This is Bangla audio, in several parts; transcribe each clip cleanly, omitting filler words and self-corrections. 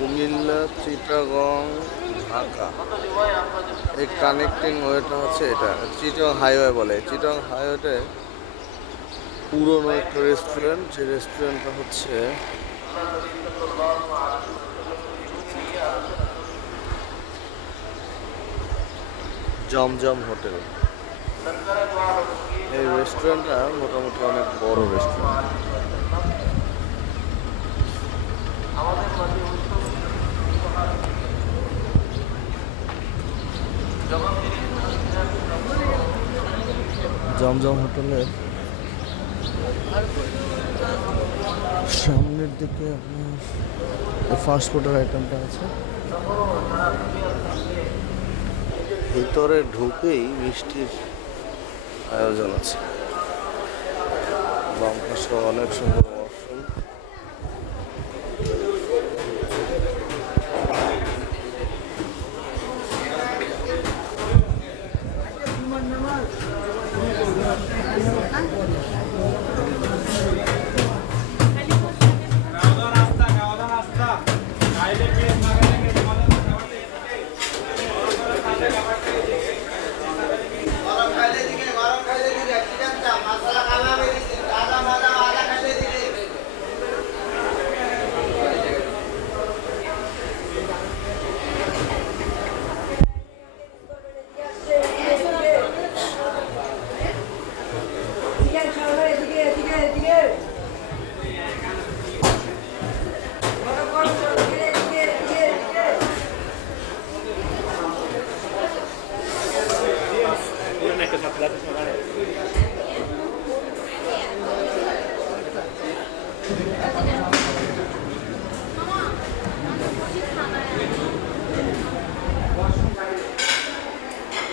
কুমিল্লা, চিটাগং, ঢাকা, এই কানেক্টিং ওয়েটা হচ্ছে এটা। চিটাগং হাইওয়ে বলে। চিটাগং হাইওয়েতে পুরনো একটা রেস্টুরেন্ট, যে রেস্টুরেন্টটা হচ্ছে জমজম হোটেল। এই রেস্টুরেন্টটা মোটামুটি অনেক বড় রেস্টুরেন্ট। জমজম হোটেলের সামনের দিকে আপনার ফাস্ট ফুডের আইটেমটা আছে। ভিতরে ঢুকেই মিষ্টির আয়োজন আছে। বাম পাশে অনেক সুন্দর ওয়াশরুম।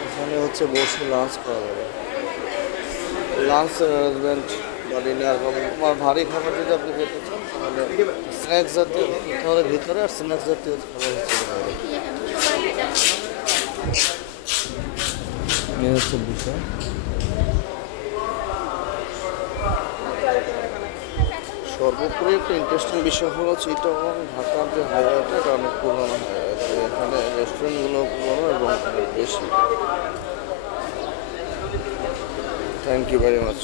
এখানে হচ্ছে বসে লাঞ্চ করা যাবে। লাঞ্চ অ্যারেঞ্জমেন্ট বা ডিনার বা ভারী খাবার যদি আপনি খেতে চান তাহলে স্ন্যাক্স জাতীয় তাহলে ভিতরে, আর স্ন্যাক্স জাতীয় খাবার হচ্ছে বাইরে। এই হচ্ছে বিষয়। সর্বোপরি একটা ইন্টারেস্টিং বিষয় হলো চিটাগং ঢাকার যে হাইওয়েটা, এটা অনেক পুরোনো হাইওয়ে। এখানে রেস্টুরেন্টগুলো পুরোনো এবং অনেক বেশি। Thank you very much.